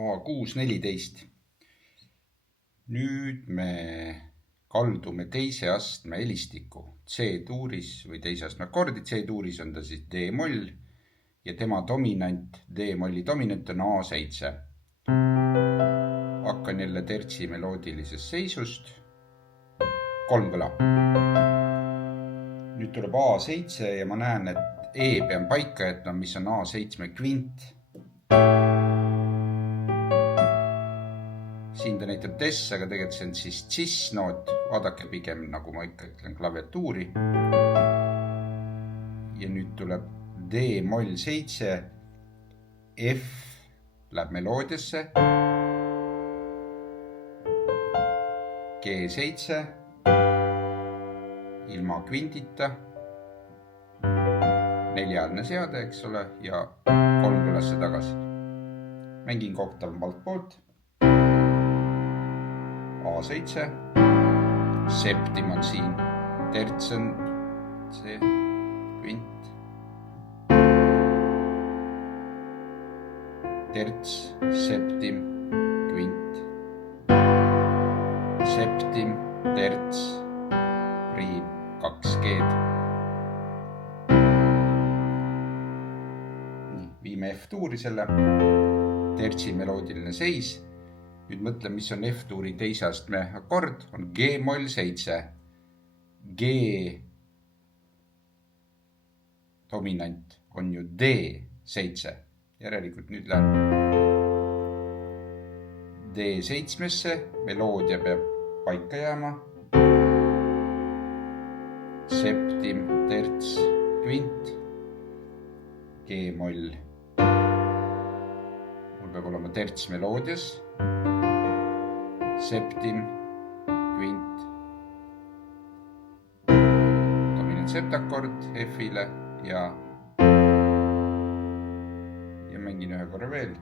A6-14. Nüüd me kaldume teise astme helistiku C-tuuris või teise astme akordi. C-tuuris on ta siis D-moll ja tema dominant, D-molli dominant on A7. Hakkan jälle tertsi meloodilisest seisust. 3 kõla. Nüüd tuleb A7 ja ma näen, et E pean paika jätma, mis on A7 kvint. Siin ta näitab des, aga tegelikult see on siis cis-noot. Vaadake pigem, nagu ma ikka ütlen, klaviatuuri. Ja nüüd tuleb D-moll 7. F läheb meloodiasse. G7. Ilma kvintita. 4-hääline seade, eks ole, ja 3 kõlasse tagasi. Mängin koktav alt poolt. A7. Septim on siin. Terts on see. Kvint. Terts, septim, kvint. Septim, terts, priim, 2 G-d. Viime F-tuuri selle. Tertsi meloodiline seis. Nüüd mõtlen, mis on F-tuuri teise astme akord. On G-moll 7. G dominant on ju D7. Järelikult nüüd läheb D7-sse. Meloodia peab paika jääma. Septim, terts, kvint. G-moll. Mul peab olema terts meloodias. Septim, kvint. Dominant septakord F-ile ja mängin ühe korra veel.